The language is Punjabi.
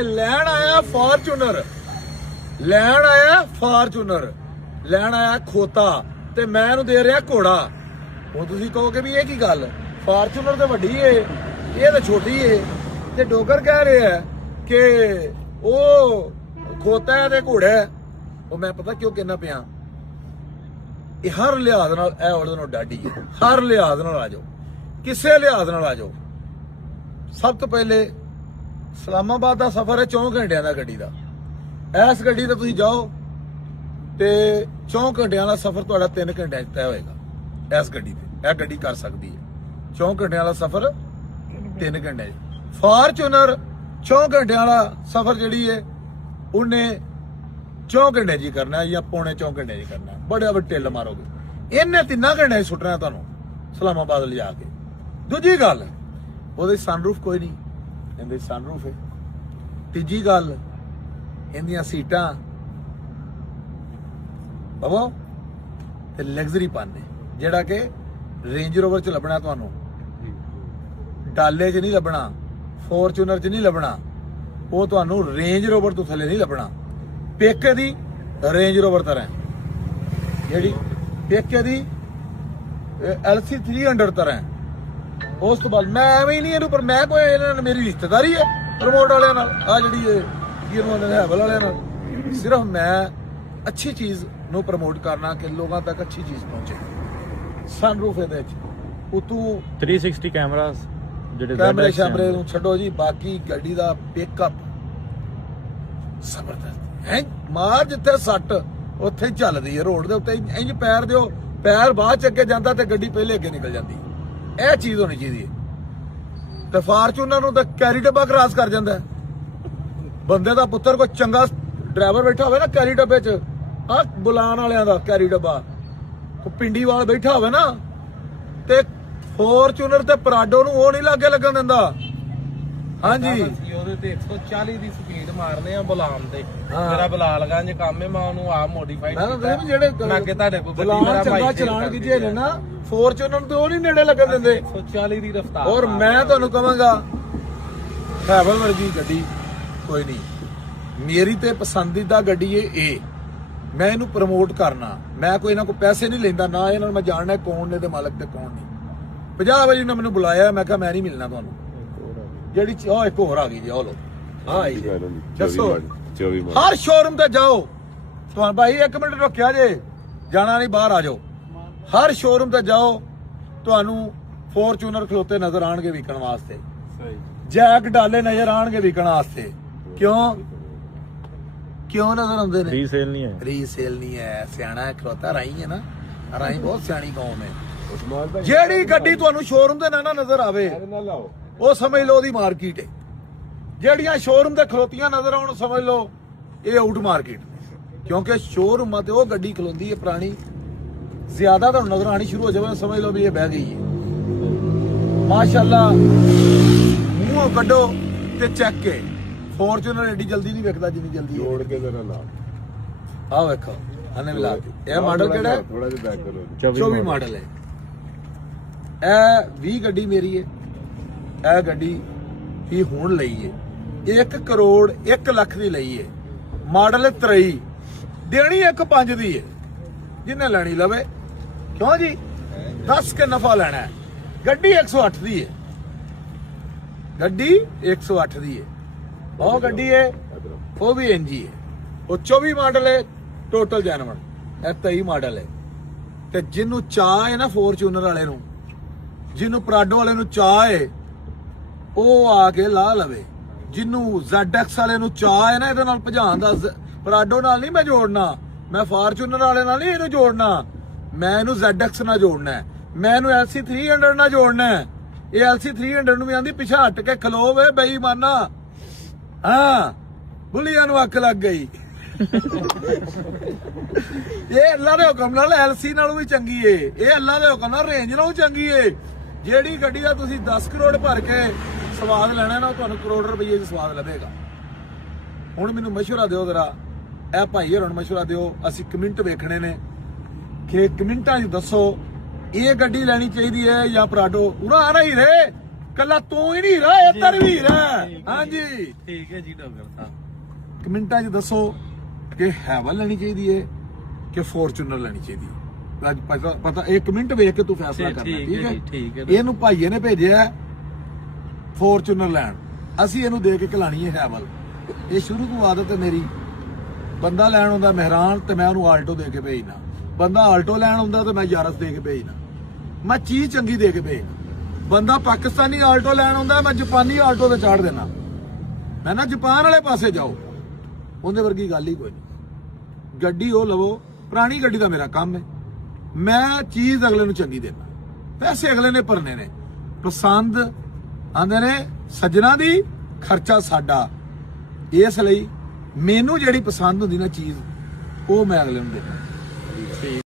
ਲੈਣ ਆਇਆ ਫਾਰਚੂਨਰ, ਲੈਣ ਆਇਆ ਫਾਰਚੂਨਰ, ਲੈਣ ਆਇਆ ਖੋਤਾ ਤੇ ਮੈਂ ਇਹਨੂੰ ਦੇ ਰਿਹਾ ਘੋੜਾ। ਹੁਣ ਤੁਸੀਂ ਕਹੋਗੇ ਵੀ ਇਹ ਕੀ ਗੱਲ, ਫਾਰਚੂਨਰ ਤੇ ਵੱਡੀ ਏ ਇਹ ਤਾਂ ਛੋਟੀ ਏ, ਤੇ ਡੋਗਰ ਕਹਿ ਰਿਹਾ ਕਿ ਉਹ ਖੋਤਾ ਹੈ ਤੇ ਘੋੜਾ ਹੈ। ਉਹ ਮੈਂ ਪਤਾ ਕਿਉਂ ਕਹਿਣਾ ਪਿਆ, ਇਹ ਹਰ ਲਿਹਾਜ਼ ਨਾਲ ਇਹ ਉਹਦੇ ਨਾਲ ਡਾਢੀ ਹੈ, ਹਰ ਲਿਹਾਜ਼ ਨਾਲ ਆ ਜਾਓ, ਕਿਸੇ ਲਿਹਾਜ਼ ਨਾਲ ਆ ਜਾਓ। ਸਭ ਤੋਂ ਪਹਿਲੇ ਇਸਲਾਮਾਬਾਦ ਦਾ ਸਫ਼ਰ ਹੈ 4 ਘੰਟਿਆਂ ਦਾ ਗੱਡੀ ਦਾ। ਇਸ ਗੱਡੀ ਤੇ ਤੁਸੀਂ ਜਾਓ ਤੇ 4 ਘੰਟਿਆਂ ਦਾ ਸਫ਼ਰ ਤੁਹਾਡਾ 3 ਘੰਟਿਆਂ 'ਚ ਤੈਅ ਹੋਏਗਾ। ਇਸ ਗੱਡੀ ਤੇ ਇਹ ਗੱਡੀ ਕਰ ਸਕਦੀ ਹੈ 4 ਘੰਟਿਆਂ ਦਾ ਸਫ਼ਰ 3 ਘੰਟਿਆਂ 'ਚ। ਫਾਰਚੂਨਰ 4 ਘੰਟਿਆਂ ਵਾਲਾ ਸਫ਼ਰ ਜਿਹੜੀ ਹੈ ਉਹਨੇ 4 ਘੰਟੇ ਜੀ ਕਰਨਾ ਜਾਂ ਪੌਣੇ 4 ਘੰਟੇ ਜੀ ਕਰਨਾ। ਬੜੇ ਵੱਡੇ ਢਿੱਲ ਮਾਰੋਗੇ, ਇਹਨੇ 3 ਘੰਟੇ ਸੁੱਟਣਾ ਤੁਹਾਨੂੰ ਇਸਲਾਮਾਬਾਦ ਲਿਜਾ ਕੇ। ਦੂਜੀ ਗੱਲ, ਉਹਦੇ ਸਨਰੂਫ ਕੋਈ ਨਹੀਂ, ਇਹਦੇ ਸਨਰੂਫ ਹੈ। ਤੀਜੀ ਗੱਲ, ਇਹਦੀਆਂ ਸੀਟਾਂ ਬਾਬਾ ਤੇ ਲਗਜ਼ਰੀ ਪਾਨੇ, ਜਿਹੜਾ ਕਿ ਰੇਂਜ ਰੋਵਰ 'ਚ ਲੱਭਣਾ ਤੁਹਾਨੂੰ, ਡਾਲੇ 'ਚ ਨਹੀਂ ਲੱਭਣਾ, ਫੋਰਚੂਨਰ 'ਚ ਨਹੀਂ ਲੱਭਣਾ, ਉਹ ਤੁਹਾਨੂੰ ਰੇਂਜ ਰੋਵਰ ਤੋਂ ਥੱਲੇ ਨਹੀਂ ਲੱਭਣਾ। ਪੇਕੇ ਦੀ ਰੇਂਜ ਰੋਵਰ ਤਰ੍ਹਾਂ, ਜਿਹੜੀ ਪੇਕੇ ਦੀ LC 300 ਤਰ੍ਹਾਂ। ਉਸ ਤੋਂ ਬਾਅਦ ਮੈਂ ਐਵੇਂ ਹੀ ਨਹੀਂ ਇਹਨੂੰ, ਪਰ ਮੈਂ ਕੋਈ ਇਹਨਾਂ ਨਾਲ ਮੇਰੀ ਰਿਸ਼ਤੇਦਾਰੀ ਹੈ ਪ੍ਰਮੋਟ ਵਾਲਿਆਂ ਨਾਲ, ਆ ਜਿਹੜੀ ਇਹ ਹੈਵਲ ਵਾਲਿਆਂ ਨਾਲ। ਸਿਰਫ ਮੈਂ ਅੱਛੀ ਚੀਜ਼ ਨੂੰ ਪ੍ਰਮੋਟ ਕਰਨਾ ਕਿ ਲੋਕਾਂ ਤੱਕ ਅੱਛੀ ਚੀਜ਼ ਪਹੁੰਚੇ। ਸਨਰੂਫ ਇਹਦੇ ਵਿੱਚ ਉਤੋਂ 360 ਕੈਮਰਾਸ, ਜਿਹੜੇ ਕੈਮਰੇ ਸ਼ੈਮਰੇ ਨੂੰ ਛੱਡੋ ਜੀ, ਬਾਕੀ ਗੱਡੀ ਦਾ ਪਿਕਅਪ ਜ਼ਬਰਦਸਤ ਹੈ। ਮਾਰ ਜਿੱਥੇ ਸੱਟ ਉੱਥੇ ਚੱਲਦੀ ਹੈ, ਰੋਡ ਦੇ ਉੱਤੇ ਇੰਜ ਪੈਰ ਦਿਓ, ਪੈਰ ਬਾਅਦ ਚ ਅੱਗੇ ਜਾਂਦਾ ਤੇ ਗੱਡੀ ਪਹਿਲੇ ਅੱਗੇ ਨਿਕਲ ਜਾਂਦੀ। ਇਹ ਚੀਜ਼ ਹੋਣੀ ਚਾਹੀਦੀ ਹੈ। ਤੇ ਫਾਰਚੂਨਰ ਨੂੰ ਤਾਂ ਕੈਰੀ ਡੱਬਾ ਕ੍ਰਾਸ ਕਰ ਜਾਂਦਾ। ਬੰਦੇ ਦਾ ਪੁੱਤਰ ਕੋਈ ਚੰਗਾ ਡਰਾਈਵਰ ਬੈਠਾ ਹੋਵੇ ਨਾ ਕੈਰੀ ਡੱਬੇ 'ਚ, ਆਹ ਬੁਲਾਣ ਵਾਲਿਆਂ ਦਾ ਕੈਰੀ ਡੱਬਾ, ਕੋਈ ਪਿੰਡੀ ਵਾਲ ਬੈਠਾ ਹੋਵੇ ਨਾ, ਤੇ ਫੋਰਚੂਨਰ ਤੇ ਪਰਾਡੋ ਨੂੰ ਉਹ ਨਹੀਂ ਲਾਗੇ ਲੱਗਣ ਦਿੰਦਾ। ਹਾਂਜੀ, ਉਹਦੇ ਤੇ 140 ਦੀ ਸਪੀਡ ਮਾਰਨੇ ਆ ਬੁਲਾਮ ਤੇ। ਮੇਰਾ ਬਲਾਲਗੰਜ ਕੰਮ ਹੈ, ਮੈਂ ਉਹਨੂੰ ਆਪ ਮੋਡੀਫਾਈਡ ਕੀਤਾ। ਜਿਹੜੇ ਅੱਗੇ ਤੁਹਾਡੇ ਕੋਲ ਬੁਲਾਣ ਚੰਗਾ ਚਲਾਣ ਕੀਤੇ ਨੇ ਨਾ, ਫੋਰਚੂਨਰ ਨੂੰ ਤੇ ਉਹ ਨਹੀਂ ਨੇੜੇ ਲੱਗਣ ਦਿੰਦੇ। 140 ਦੀ ਰਫ਼ਤਾਰ। ਔਰ ਮੈਂ ਤੁਹਾਨੂੰ ਕਹਾਂਗਾ ਹੈਵਲ ਵਰਗੀ ਗੱਡੀ ਕੋਈ ਨਹੀਂ, ਮੇਰੀ ਤੇ ਪਸੰਦੀਦਾ ਗੱਡੀ ਇਹ। ਮੈਂ ਇਹਨੂੰ ਪ੍ਰਮੋਟ ਕਰਨਾ, ਮੈਂ ਕੋਈ ਇਹਨਾਂ ਕੋ ਪੈਸੇ ਨਹੀਂ ਲੈਂਦਾ, ਨਾ ਇਹਨਾਂ ਨੂੰ ਮੈਂ ਜਾਣਨਾ ਕੌਣ ਨੇ ਤੇ ਮਾਲਕ ਤੇ ਕੌਣ ਨਹੀਂ। 50 ਵਜੇ ਉਹਨਾਂ ਮੈਨੂੰ ਬੁਲਾਇਆ, ਮੈਂ ਕਿਹਾ ਮੈਂ ਨਹੀਂ ਮਿਲਣਾ ਤੁਹਾਨੂੰ। ਜਿਹੜੀ ਉਹ ਇੱਕ ਹੋਰ ਆ ਗਈ ਜੀ, ਉਹ ਲੋ ਹਾਂ ਜੀ, ਦੱਸੋ। ਹਰ ਸ਼ੋਰੂਮ ਤੇ ਜਾਓ, ਤੁਹਾਨੂੰ ਭਾਈ 1 ਮਿੰਟ ਰੁਕਿਆ ਜੇ, ਜਾਣਾ ਨਹੀਂ, ਬਾਹਰ ਆ ਜਾਓ। ਹਰ ਸ਼ੋਰੂਮ ਤੇ ਜਾਓ, ਤੁਹਾਨੂੰ ਫੋਰਚੂਨਰ ਖਲੋਤੇ ਨਜ਼ਰ ਆਣਗੇ ਵਿਕਣ ਵਾਸਤੇ, ਜੈਕ ਡਾਲੇ ਨਜ਼ਰ ਆਣਗੇ ਵਿਕਣ ਵਾਸਤੇ। ਕਿਉਂ ਨਜ਼ਰ ਆਉਂਦੇ ਨੇ? ਰੀਸੇਲ ਨਹੀਂ ਹੈ, ਰੀਸੇਲ ਨਹੀਂ ਹੈ। ਸਿਆਣਾ ਖਲੋਤਾ ਰਾਈ ਹੈ ਨਾ, ਰਾਈ ਬਹੁਤ ਸਿਆਣੀ ਕੌਮ ਹੈ। ਜਿਹੜੀ ਗੱਡੀ ਤੁਹਾਨੂੰ ਸ਼ੋਰੂਮ ਤੇ ਨਾ ਨਜ਼ਰ ਆਵੇ ਉਹ ਸਮਝ ਲਓ ਉਹਦੀ ਮਾਰਕੀਟ ਹੈ। ਜਿਹੜੀਆਂ ਸ਼ੋਰੂਮ ਤੇ ਖਲੋਤੀਆਂ ਨਜ਼ਰ ਆਉਣ ਸਮਝ ਲਓ ਇਹ ਆਊਟ ਮਾਰਕੀਟ, ਕਿਉਂਕਿ ਸ਼ੋਰੂਮਾਂ ਤੇ ਉਹ ਗੱਡੀ ਖਲੋਂਦੀ ਹੈ ਪੁਰਾਣੀ, ਜ਼ਿਆਦਾ ਤੁਹਾਨੂੰ ਨਜ਼ਰ ਆਣੀ ਸ਼ੁਰੂ ਹੋ ਜਾਵੇ, ਸਮਝ ਲਓ ਵੀ ਇਹ ਬਹਿ ਗਈ ਹੈ। ਮਾਸ਼ਾਅੱਲਾ, ਮੂੰਹੋਂ ਕੱਢੋ ਤੇ ਚੱਕ ਕੇ। ਫੋਰਚੂਨਰ ਐਡੀ ਜਲਦੀ ਨਹੀਂ ਵਿਕਦਾ ਜਿੰਨੀ ਜਲਦੀ ਜੋੜ ਕੇ ਜ਼ਰਾ ਲਾ, ਆਹ ਵੇਖੋ ਹਨੇ ਮਿਲਾ ਕੇ। ਇਹ ਮਾਡਲ ਕਿਹੜਾ ਹੈ? ਥੋੜਾ ਜਿਹਾ ਬੈਕ ਕਰੋ। 24 ਮਾਡਲ ਹੈ। ਇਹ 20 ਗੱਡੀ ਮੇਰੀ ਹੈ। ਇਹ ਗੱਡੀ ਵੀ ਹੁਣ ਲਈ ਹੈ, 1 ਕਰੋੜ 1 ਲੱਖ ਦੀ ਲਈ ਹੈ। ਮਾਡਲ 23, ਦੇਣੀ 1.5 ਦੀ ਹੈ। ਜਿਹਨੇ ਲੈਣੀ ਲਵੇ, ਕਿਉਂ ਜੀ? 10 ਕੇ ਨਫਾ ਲੈਣਾ ਹੈ। ਗੱਡੀ 108 ਦੀ ਹੈ, ਗੱਡੀ 108 ਦੀ ਹੈ। ਉਹ ਗੱਡੀ ਹੈ, ਉਹ ਵੀ ਇੰਜੀ ਹੈ। ਉਹ 24 ਮਾਡਲ ਹੈ, ਟੋਟਲ ਜੈਨੂਅਨ। ਇਹ 23 ਮਾਡਲ ਹੈ। ਤੇ ਜਿਹਨੂੰ ਚਾਹ ਹੈ ਨਾ ਫੋਰਚੂਨਰ ਵਾਲੇ ਨੂੰ, ਜਿਹਨੂੰ ਪਰਾਡੋ ਵਾਲੇ ਨੂੰ ਚਾਹ ਹੈ, ਉਹ ਆ ਕੇ ਲਾ ਲਵੇ। ਜਿਹਨੂੰ ZX ਵਾਲੇ ਨੂੰ ਚਾਹ ਹੈ ਨਾ ਇਹਦੇ ਨਾਲ ਭਜਾਣ ਦਾ, ਪਰਾਡੋ ਨਾਲ ਨਹੀਂ ਮੈਂ ਜੋੜਨਾ, ਮੈਂ ਫਾਰਚੂਨਰ ਵਾਲੇ ਨਾਲ ਨਹੀਂ ਇਹਨੂੰ ਜੋੜਨਾ, ਮੈਂ ਇਹਨੂੰ ZX ਨਾਲ ਜੋੜਨਾ, ਮੈਂ ਇਹਨੂੰ LC 300 ਨਾਲ ਜੋੜਨਾ। ਇਹ LC 300 ਨੂੰ ਵੀ ਆਂਦੀ ਪਿਛਾ ਹਟ ਕੇ ਖਲੋਵੇ ਬੇਈਮਾਨਾ। ਹਾਂ, ਬੁੱਲੀਆਂ ਨੂੰ ਅੱਖ ਲੱਗ ਗਈ। ਇਹ ਅੱਲਾ ਦੇ ਹੁਕਮ ਨਾਲ LC ਨਾਲੋਂ ਵੀ ਚੰਗੀ ਏ, ਇਹ ਅੱਲਾ ਦੇ ਹੁਕਮ ਨਾਲ ਰੇਂਜ ਨਾਲੋਂ ਚੰਗੀ ਏ। ਜਿਹੜੀ ਗੱਡੀ ਦਾ ਤੁਸੀਂ 10 ਕਰੋੜ ਭਰ ਕੇ ਸਵਾਦ ਲੈਣਾ ਨਾ, ਤੁਹਾਨੂੰ ਕਰੋੜ ਰੁਪਏ 'ਚ ਸਵਾਦ ਲੱਭੇਗਾ। ਹੁਣ ਮੈਨੂੰ ਮਸ਼ਵਰਾ ਦਿਓ ਜ਼ਰਾ, ਇਹ ਭਾਈ ਹੋਰਾਂ ਨੂੰ ਮਸ਼ਵਰਾ ਦਿਓ, ਅਸੀਂ ਕਮੈਂਟ ਵੇਖਣੇ ਨੇ ਕਿ ਕਮੈਂਟਾਂ 'ਚ ਦੱਸੋ ਇਹ ਗੱਡੀ ਲੈਣੀ ਚਾਹੀਦੀ ਹੈ ਜਾਂ ਪਰਾਡੋ। ਉਰਾ ਆ ਰਹੀ ਰੇ ਕੱਲਾ ਤੂੰ ਹੀ ਨਹੀਂ ਹੀਰਾ ਇੱਧਰ ਵੀ ਹੀਰਾ ਹੈ। ਹਾਂਜੀ ਠੀਕ ਹੈ ਜੀ ਡੋਗਰ ਸਾਹਿਬ। ਕਮੈਂਟਾਂ 'ਚ ਦੱਸੋ ਕਿ ਹੈਵਲ ਲੈਣੀ ਚਾਹੀਦੀ ਹੈ ਕਿ ਫੋਰਚੂਨਰ ਲੈਣੀ ਚਾਹੀਦੀ ਹੈ। ਅੱਜ ਪਤਾ ਇਹ ਕਮੈਂਟ ਵੇਖ ਕੇ ਤੂੰ ਫੈਸਲਾ ਕਰਨਾ, ਠੀਕ ਹੈ। ਠੀਕ ਹੈ। ਇਹਨੂੰ ਭਾਈਏ ਨੇ ਭੇਜਿਆ ਫੋਰਚੂਨਰ ਲੈਣ, ਅਸੀਂ ਇਹਨੂੰ ਦੇ ਕੇ ਖਿਲਾਣੀ ਹੈ ਹੈਵਲ। ਇਹ ਸ਼ੁਰੂ ਤੋਂ ਆਦਤ ਹੈ ਮੇਰੀ, ਬੰਦਾ ਲੈਣ ਆਉਂਦਾ ਮਹਿਰਾਨ ਤੇ ਮੈਂ ਉਹਨੂੰ ਆਲਟੋ ਦੇ ਕੇ ਭੇਜਣਾ, ਬੰਦਾ ਆਲਟੋ ਲੈਣ ਆਉਂਦਾ ਤੇ ਮੈਂ ਯਾਰਸ ਦੇ ਕੇ ਭੇਜਣਾ, ਮੈਂ ਚੀਜ਼ ਚੰਗੀ ਦੇ ਕੇ ਭੇਜਣਾ। ਬੰਦਾ ਪਾਕਿਸਤਾਨੀ ਆਲਟੋ ਲੈਣ ਆਉਂਦਾ, ਮੈਂ ਜਾਪਾਨੀ ਆਲਟੋ ਤੇ ਚਾੜ ਦੇਣਾ। ਮੈਂ ਨਾ ਜਾਪਾਨ ਵਾਲੇ ਪਾਸੇ ਜਾਓ, ਉਹਦੇ ਵਰਗੀ ਗੱਲ ਹੀ ਕੋਈ ਨਹੀਂ। ਗੱਡੀ ਉਹ ਲਵੋ, ਪੁਰਾਣੀ ਗੱਡੀ ਦਾ ਮੇਰਾ ਕੰਮ ਹੈ, ਮੈਂ ਚੀਜ਼ ਅਗਲੇ ਨੂੰ ਚੰਗੀ ਦੇਣਾ, ਪੈਸੇ ਅਗਲੇ ਨੇ ਭਰਨੇ ਨੇ। ਪਸੰਦ ਆਂਦੇ ਨੇ ਸੱਜਣਾ ਦੀ, ਖਰਚਾ ਸਾਡਾ। ਇਸ ਲਈ ਮੈਨੂੰ ਜਿਹੜੀ ਪਸੰਦ ਹੁੰਦੀ ਨਾ ਚੀਜ਼, ਉਹ ਮੈਂ ਅਗਲੇ ਨੂੰ ਦੇਣਾ।